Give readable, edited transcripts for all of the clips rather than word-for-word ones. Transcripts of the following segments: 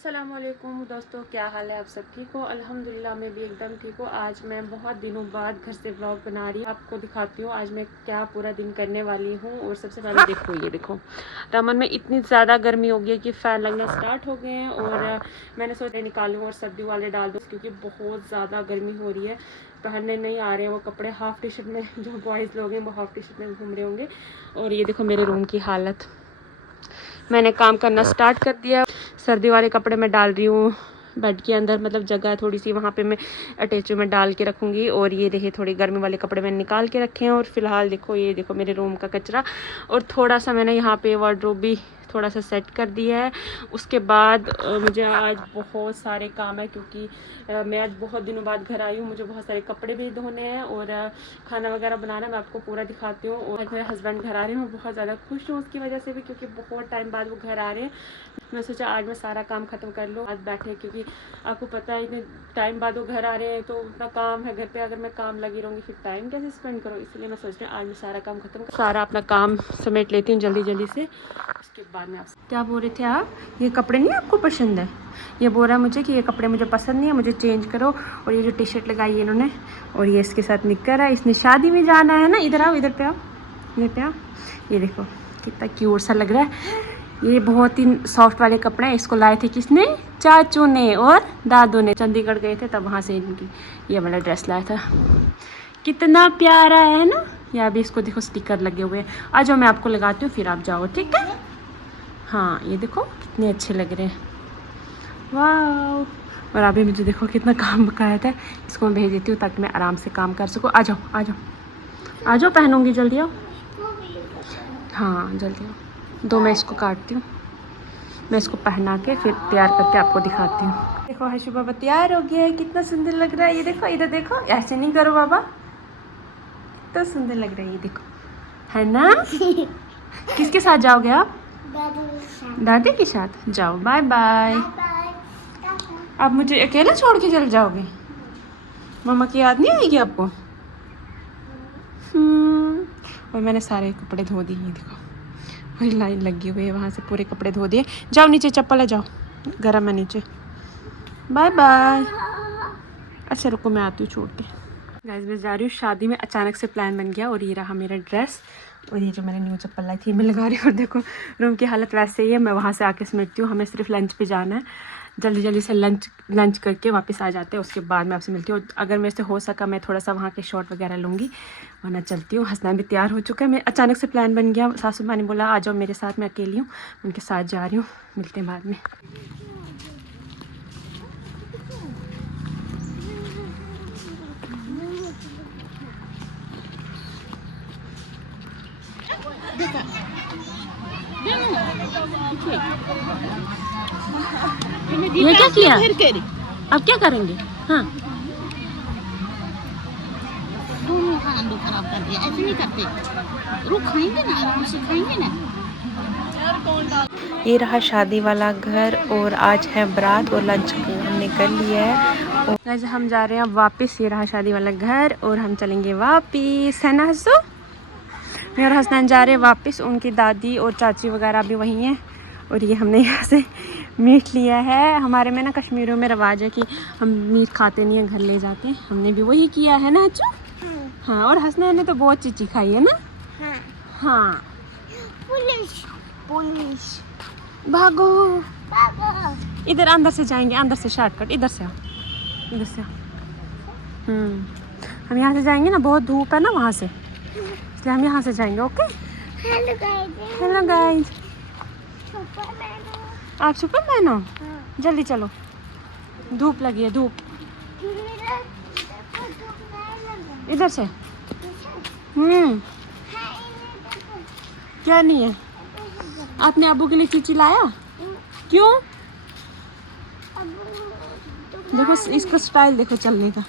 अस्सलामुअलैकुम दोस्तों, क्या हाल है? आप सब ठीक हो? अल्हम्दुलिल्लाह मैं भी एकदम ठीक हूँ। आज मैं बहुत दिनों बाद घर से व्लॉग बना रही हूँ। आपको दिखाती हूँ आज मैं क्या पूरा दिन करने वाली हूँ। और सबसे पहले देखो, ये देखो रमन में इतनी ज़्यादा गर्मी हो गई है कि फ़ैन लगना स्टार्ट हो गए हैं। और मैंने सोचा निकालूँ और सर्दी वाले डाल दूँ क्योंकि बहुत ज़्यादा गर्मी हो रही है। पहनने नहीं आ रहे हैं वो कपड़े। हाफ़ टी शर्ट में जो बॉयज़ लोग हैं वो हाफ़ टी शर्ट में घूम रहे होंगे। और ये देखो मेरे रूम की हालत, मैंने काम करना स्टार्ट कर दिया। सर्दी वाले कपड़े मैं डाल रही हूँ बेड के अंदर, मतलब जगह थोड़ी सी वहाँ पे मैं अटैची में डाल के रखूँगी। और ये देखिए थोड़ी गर्मी वाले कपड़े मैंने निकाल के रखे हैं। और फिलहाल देखो, ये देखो मेरे रूम का कचरा। और थोड़ा सा मैंने यहाँ पे वार्डरोब भी थोड़ा सा सेट कर दिया है। उसके बाद मुझे आज बहुत सारे काम है क्योंकि मैं आज बहुत दिनों बाद घर आई हूँ। मुझे बहुत सारे कपड़े भी धोने हैं और खाना वगैरह बनाना, मैं आपको पूरा दिखाती हूँ। और आज मेरे हस्बैंड घर आ रहे हैं, मैं बहुत ज़्यादा खुश हूँ उसकी वजह से भी क्योंकि बहुत टाइम बाद वो घर आ रहे हैं। मैं सोचा आज मैं सारा काम ख़त्म कर लूँ आज बैठे, क्योंकि आपको पता है इतने टाइम बाद वो घर आ रहे हैं तो उतना काम है घर पे। अगर मैं काम लगी रहूँगी फिर टाइम कैसे स्पेंड करूँ, इसलिए मैं सोच रही हूँ आज मैं सारा काम ख़त्म कर, सारा अपना काम समेट लेती हूँ जल्दी जल्दी से। उसके बाद में आपसे क्या बोल रहे थे आप? ये कपड़े नहीं आपको पसंद है? ये बोल रहा है मुझे कि ये कपड़े मुझे पसंद नहीं है, मुझे चेंज करो। और ये जो टी शर्ट लगाई है इन्होंने, और ये इसके साथ निक्कर है, इसने शादी में जाना है ना। इधर आओ, इधर पे आओ, ये पे आओ। ये देखो कितना क्यूट सा लग रहा है। ये बहुत ही सॉफ्ट वाले कपड़े हैं। इसको लाए थे किसने? चाचू ने और दादू ने। चंडीगढ़ गए थे तब वहाँ से इनकी ये वाला ड्रेस लाया था। कितना प्यारा है ना। या अभी इसको देखो स्टिकर लगे हुए हैं। आ जाओ मैं आपको लगाती हूँ फिर आप जाओ, ठीक है? हाँ ये देखो कितने अच्छे लग रहे हैं, वाह। और अभी मुझे देखो कितना काम बकाया था, इसको मैं भेज देती हूँ ताकि मैं आराम से काम कर सकूँ। आ जाओ आ जाओ आ जाओ, पहनूंगी, जल्दी आओ। हाँ जल्दी आओ। दो मैं इसको काटती हूँ, मैं इसको पहना के फिर तैयार करके आपको दिखाती हूँ। देखो हर्षु बाबा तैयार हो गया है, कितना सुंदर लग रहा है। ये देखो, इधर देखो, ऐसे नहीं करो बाबा, कितना सुंदर लग रहा है। ये देखो, है ना? किसके साथ जाओगे आप? दादी के साथ जाओ। Bye bye. आप मुझे अकेला छोड़ के चले जाओगे? मम्मा की याद नहीं आएगी आपको? और मैंने सारे कपड़े धो दिए, देखो वही लाइन लगी हुई है, वहाँ से पूरे कपड़े धो दिए। जाओ नीचे, चप्पल है, जाओ, गरम है नीचे। Bye bye. अच्छा रुको मैं आती हूँ छोड़ के। गाइस मैं जा रही हूँ शादी में, अचानक से प्लान बन गया। और ये रहा मेरा ड्रेस, और ये जो मैंने न्यू चप्पल लाई थी मैं लगा रही हूँ। और देखो रूम की हालत वैसे ही है। मैं वहाँ से आके समेटती हूँ, हमें सिर्फ लंच पे जाना है। जल्दी जल्दी से लंच करके वापस आ जाते हैं। उसके बाद मैं आपसे मिलती हूँ। अगर मेरे से हो सका मैं थोड़ा सा वहाँ के शॉट वगैरह लूँगी, वरना चलती हूँ। हंसना भी तैयार हो चुका है। मैं अचानक से प्लान बन गया, सासू माँ ने बोला आ जाओ मेरे साथ, मैं अकेली हूँ, उनके साथ जा रही हूँ। मिलते हैं बाद में। ये क्या किया? अब क्या करेंगे? हाँ खराब कर दिया, ऐसे नहीं करते। रुक खाएंगे ना, आराम से खाएंगे ना। ये रहा शादी वाला घर और आज है बारात और लंच हमने कर लिया है। और आज हम जा रहे हैं वापस। ये रहा शादी वाला घर और हम चलेंगे वापस, है ना हंसू? मैं और हसनैन जा रहे हैं वापस। उनकी दादी और चाची वगैरह भी वहीं हैं। और ये हमने यहाँ से मीट लिया है। हमारे में ना कश्मीरियों में रिवाज है कि हम मीट खाते नहीं हैं, घर ले जाते हैं। हमने भी वही किया है ना अच्छू? हाँ। और हसनैन ने तो बहुत चीची खाई है ना? हाँ। पुलिस पुलिस भागो भागो। इधर अंदर से जाएंगे, अंदर से शॉर्टकट, इधर से आओ, इधर से आओ। हम यहाँ से जाएंगे ना, बहुत धूप है ना वहाँ से, इसलिए हम यहाँ से जाएंगे। Okay. Hello guys. Hello guys. आप सुपरमैन हो? जल्दी चलो, धूप लगी है, धूप। इधर से। क्या नहीं है? आपने अबू के लिए चीची लाया? क्यों? देखो इसका स्टाइल देखो चलने का,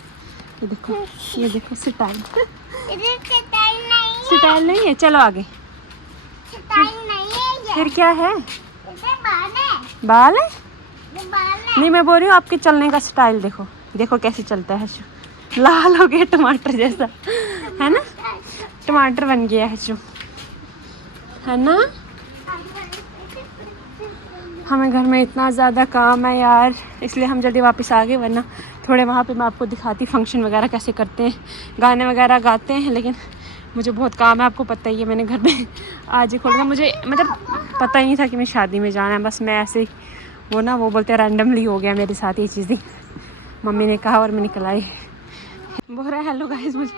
ये देखो, ये देखो स्टाइल। स्टाइल नहीं है, चलो आगे। फिर क्या है? बाल है? नहीं मैं बोल रही हूँ आपके चलने का स्टाइल देखो, देखो कैसे चलता है। लाल हो गया टमाटर जैसा, है ना? टमाटर बन गया है जो, है ना? हमें घर में इतना ज़्यादा काम है यार, इसलिए हम जल्दी वापस आ गए, वरना थोड़े वहाँ पे मैं आपको दिखाती फंक्शन वगैरह कैसे करते हैं, गाने वगैरह गाते हैं। लेकिन मुझे बहुत काम है, आपको पता ही है, मैंने घर में आज ही खोल दिया। मुझे मतलब पता ही नहीं था कि मैं शादी में जाना है, बस मैं ऐसे ही वो बोलते हैं रैंडमली हो गया मेरे साथ ये चीज़ें। मम्मी ने कहा और मैं निकल आई। बोल रहा है हेलो गाइस, मुझे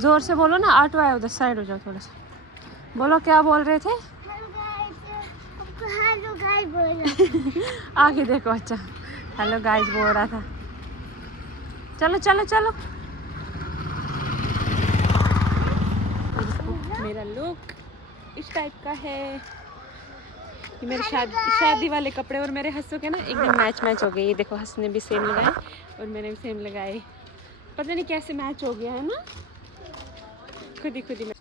ज़ोर से बोलो ना, ऑटो आया उधर, साइड हो जाओ थोड़ा सा। बोलो क्या बोल रहे थे? हेलो गाइस बोल आगे देखो, अच्छा हेलो गाइस बोल रहा था। चलो चलो चलो। मेरा लुक इस टाइप का है, ये मेरे शादी वाले कपड़े और मेरे हंसों के ना एकदम मैच हो गए। ये देखो, हंस ने भी सेम लगाए और मैंने भी सेम लगाए, पता नहीं कैसे मैच हो गया है ना, खुद ही में।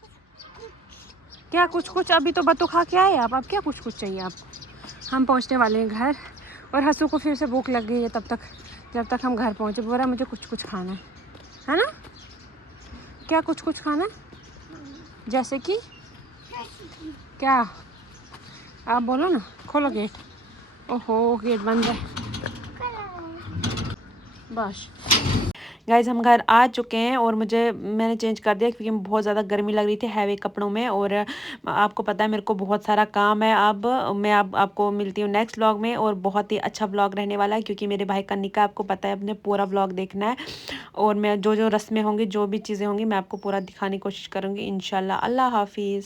क्या कुछ अभी तो बतो खा के आए आप, अब क्या कुछ चाहिए आपको? हम पहुंचने वाले हैं घर, और हंसू को फिर से भूख लग गई है तब तक, जब तक हम घर पहुंचे। बोल रहा मुझे कुछ खाना है ना? क्या कुछ खाना है? जैसे कि क्या? आप बोलो ना, खोलो गेट। ओहो गेट बंद है। बस गाइज हम घर आ चुके हैं और मैंने चेंज कर दिया क्योंकि बहुत ज़्यादा गर्मी लग रही थी हैवी कपड़ों में, और आपको पता है मेरे को बहुत सारा काम है। अब मैं आपको मिलती हूँ नेक्स्ट व्लॉग में, और बहुत ही अच्छा व्लॉग रहने वाला है क्योंकि मेरे भाई का निकाह, आपको पता है, अपने पूरा व्लॉग देखना है। और मैं जो रस्में होंगी, जो भी चीज़ें होंगी, मैं आपको पूरा दिखाने की कोशिश करूँगी इंशाल्लाह। अल्लाह हाफिज़।